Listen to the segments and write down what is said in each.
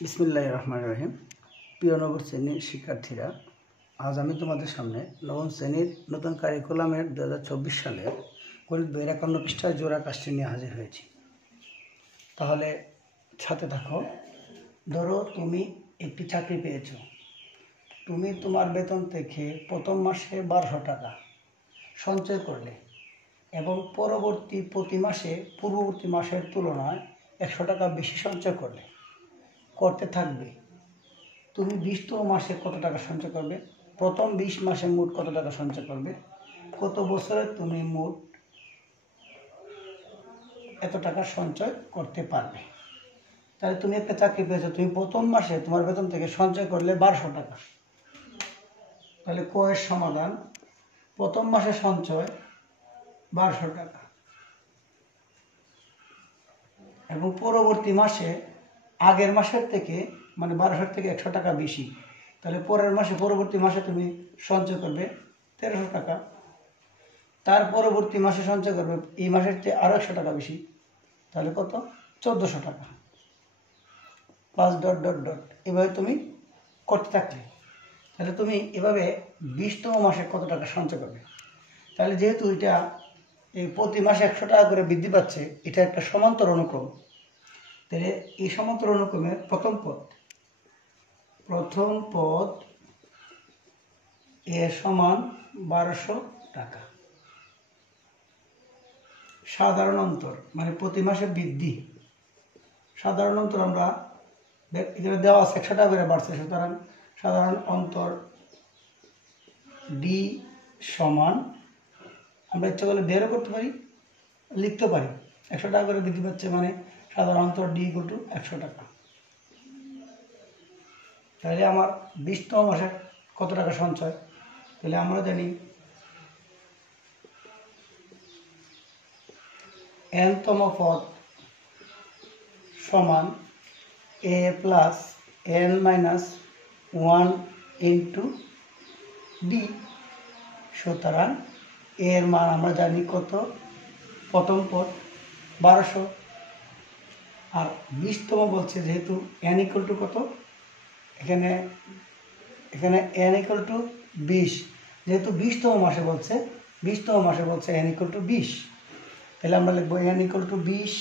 বিসমিল্লাহির রহমানির রহিম। প্রিয় নবম শ্রেণীর শিক্ষার্থীরা, আজ আমি তোমাদের সামনে নবম শ্রেণীর নতুন কারিকুলামের 2024 সালের গণিত বইয়ের 51 পৃষ্ঠায় জোড়া কাজটি নিয়ে হাজির হয়েছি। তাহলে সাথে থাকো। ধরো তুমি একটি চাকরি পেয়েছো। তুমি তোমার বেতন থেকে প্রথম মাসে 1200 টাকা সঞ্চয় করলে এবং প্রতি মাসে পূর্ববর্তী মাসের তুলনায় 100 টাকা বেশি সঞ্চয় করতে থাকবে। তুমি 20তম মাসে কত টাকা সঞ্চয় করবে? প্রথম 20 মাসে মোট কত টাকা সঞ্চয় করবে? কত বছরে তুমি মোট এত টাকা সঞ্চয় করতে পারবে? তাহলে তুমি একটা চাকরি পেয়েছো, তুমি প্রথম মাসে তোমার বেতন থেকে সঞ্চয় করলে 1200 টাকা। তাহলে কয়ের সমাধান, প্রথম মাসে সঞ্চয় 1200 টাকা এবং পরবর্তী মাসে আগের মাসের থেকে মানে 1200 থেকে 100 টাকা বেশি। তাহলে পরবর্তী মাসে তুমি সঞ্চয় করবে 1300 টাকা। তার পরবর্তী মাসে সঞ্চয় করবে এই মাসের চেয়ে আরও 100 টাকা বেশি। তাহলে কত? 1400 টাকা। প্লাস ডট ডট ডট এভাবে তুমি করতে থাকলে তাহলে তুমি এভাবে 20তম মাসে কত টাকা সঞ্চয় করবে? তাহলে যেহেতু এটা এই প্রতি মাসে 100 টাকা করে বৃদ্ধি পাচ্ছে, এটা একটা সমান্তর অনুক্রম। তাহলে এই সমান্তর অনুক্রমের প্রথম পদ এর সমান 1200 টাকা। সাধারণ অন্তর মানে প্রতি মাসে বৃদ্ধি। সাধারণ অন্তর আমরা এখানে দেওয়া আছে 100 টাকা করে বাড়ছে, সুতরাং সাধারণ অন্তর ডি সমান, আমরা ইচ্ছা করলে বেরও করতে পারি, লিখতে পারি। 100 টাকা করে বৃদ্ধি পাচ্ছে মানে সাধারণ অন্তর ডি ইকুয়াল টু 100 টাকা। তাহলে আমার 20তম মাসে কত টাকা সঞ্চয়? তাহলে আমরা জানি nতম পদ সমান a plus n minus 1 into D. সুতরাং এর মান আমরা জানি কত? প্রথম পদ 1200 আর 20তম বলছে যেহেতু n ইকুয়াল টু কত, এখানে n ইকুয়াল টু 20, যেহেতু 20তম মাসে বলছে n ইকুয়াল টু 20। তাহলে আমরা লিখবো n equal to 20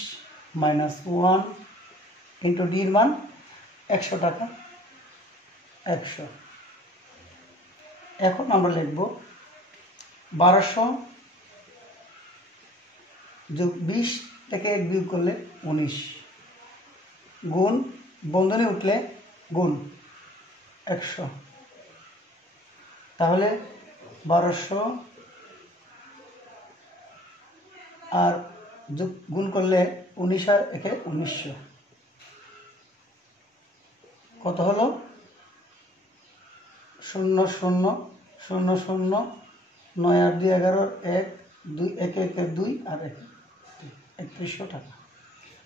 minus 1 into ডির মান 100 টাকা 100। এখন আমরা লিখব 1200 যোগ 20 থেকে 1 বিয়োগ করলে 19 গুণ বন্ধনী উঠলে গুণ 100। তাহলে 1200 আর গুণ করলে 19 আর একে 1900 কত হলো? 0 0 0 0 9 আর 2 11 1 2 1 1 2 আর 1 3100 টাকা।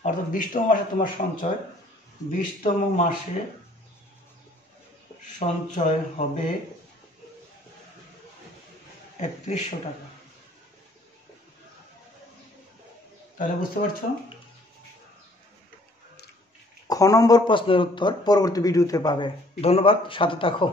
অর্থাৎ 20তম মাসে তোমার সঞ্চয় 20তম মাসে সঞ্চয় হবে 3100 টাকা। তাহলে বুঝতে পারছো? খ নম্বর প্রশ্নের উত্তর পরবর্তী ভিডিওতে পাবে। ধন্যবাদ, সাথে থাকো।